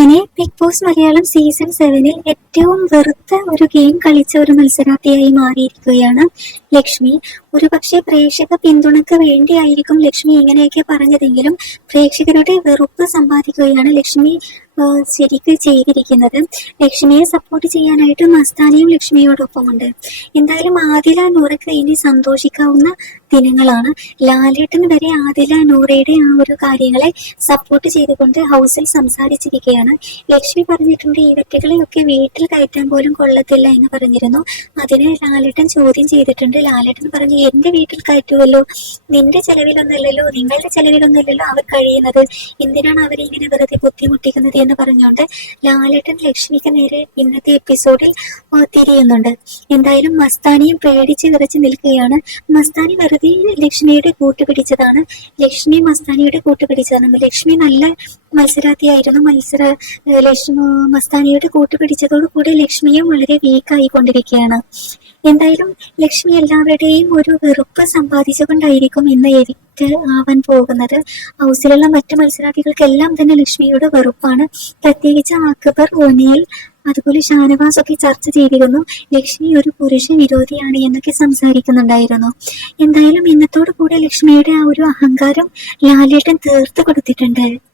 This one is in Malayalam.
അങ്ങനെ ബിഗ് ബോസ് മലയാളം സീസൺ സെവനിൽ ഏറ്റവും വെറുത്ത ഒരു ഗെയിം കളിച്ച ഒരു മത്സരാർത്ഥിയായി മാറിയിരിക്കുകയാണ് ലക്ഷ്മി. ഒരു പക്ഷേ പ്രേക്ഷക പിന്തുണക്ക് വേണ്ടിയായിരിക്കും ലക്ഷ്മി ഇങ്ങനെയൊക്കെ പറഞ്ഞതെങ്കിലും പ്രേക്ഷകരുടെ വെറുപ്പ് സമ്പാദിക്കുകയാണ് ലക്ഷ്മി ശരിക്കും ചെയ്തിരിക്കുന്നത്. ലക്ഷ്മിയെ സപ്പോർട്ട് ചെയ്യാനായിട്ട് മസ്താനിയും ലക്ഷ്മിയോടൊപ്പമുണ്ട്. എന്തായാലും ആദില നൂറയ്ക്ക് ഇനി സന്തോഷിക്കാവുന്ന ദിനങ്ങളാണ്. ലാലേട്ടൻ വരെ ആദില നൂറയുടെ ആ ഒരു കാര്യങ്ങളെ സപ്പോർട്ട് ചെയ്തുകൊണ്ട് ഹൗസിൽ സംസാരിച്ചിരിക്കുകയാണ്. ലക്ഷ്മി പറഞ്ഞിട്ടുണ്ട് ഈ വ്യക്തികളെയൊക്കെ വീട്ടിൽ കയറ്റാൻ പോലും കൊള്ളത്തില്ല എന്ന് പറഞ്ഞിരുന്നു. അതിനെ ലാലേട്ടൻ ചോദ്യം ചെയ്തിട്ടുണ്ട്. ലാലേട്ടൻ പറഞ്ഞു എന്റെ വീട്ടിൽ കയറ്റുമല്ലോ നിന്റെ ചെലവിലൊന്നല്ലല്ലോ. നിങ്ങളുടെ ചെലവിലൊന്നല്ലല്ലോ അവർ കഴിയുന്നത്. എന്തിനാണ് അവരെ ഇങ്ങനെ വെറുതെ ബുദ്ധിമുട്ടിക്കുന്നത്? എന്ന് പറഞ്ഞുകൊണ്ട് ലാലേട്ടൻ ലക്ഷ്മിക്ക് നേരെ ഇന്നത്തെ എപ്പിസോഡിൽ തിരിയുന്നുണ്ട്. എന്തായാലും മസ്താനിയും പേടിച്ച് വിറച്ച് നിൽക്കുകയാണ്. മസ്താനി വെറുതെ ലക്ഷ്മിയുടെ കൂട്ടുപിടിച്ചതാണ് ലക്ഷ്മി മസ്താനിയുടെ കൂട്ടുപിടിച്ചതാണ് ലക്ഷ്മി നല്ല മത്സരാർത്ഥിയായിരുന്നു മത്സര ലക്ഷ്മ മസ്താനിയുടെ കൂട്ടുപിടിച്ചതോടുകൂടി ലക്ഷ്മിയും വളരെ വീക്കായി കൊണ്ടിരിക്കുകയാണ്. എന്തായാലും ലക്ഷ്മി എല്ലാവരുടെയും ഒരു വെറുപ്പ് സമ്പാദിച്ചുകൊണ്ടായിരിക്കും ഇന്ന് എവിക്റ്റ് ആവാൻ പോകുന്നത്. ഹൗസിലുള്ള മറ്റു മത്സരാർത്ഥികൾക്കെല്ലാം തന്നെ ലക്ഷ്മിയുടെ വെറുപ്പാണ്. പ്രത്യേകിച്ച് അക്ബർ ഓനിയിൽ അതുപോലെ ഷാനവാസ് ഒക്കെ ചർച്ച ചെയ്തിരുന്നു. ലക്ഷ്മി ഒരു പുരുഷ വിരോധിയാണ് എന്നൊക്കെ സംസാരിക്കുന്നുണ്ടായിരുന്നു. എന്തായാലും ഇന്നത്തോടു കൂടെ ലക്ഷ്മിയുടെ ആ ഒരു അഹങ്കാരം ലാലേട്ടൻ തീർത്ത് കൊടുത്തിട്ടുണ്ട്.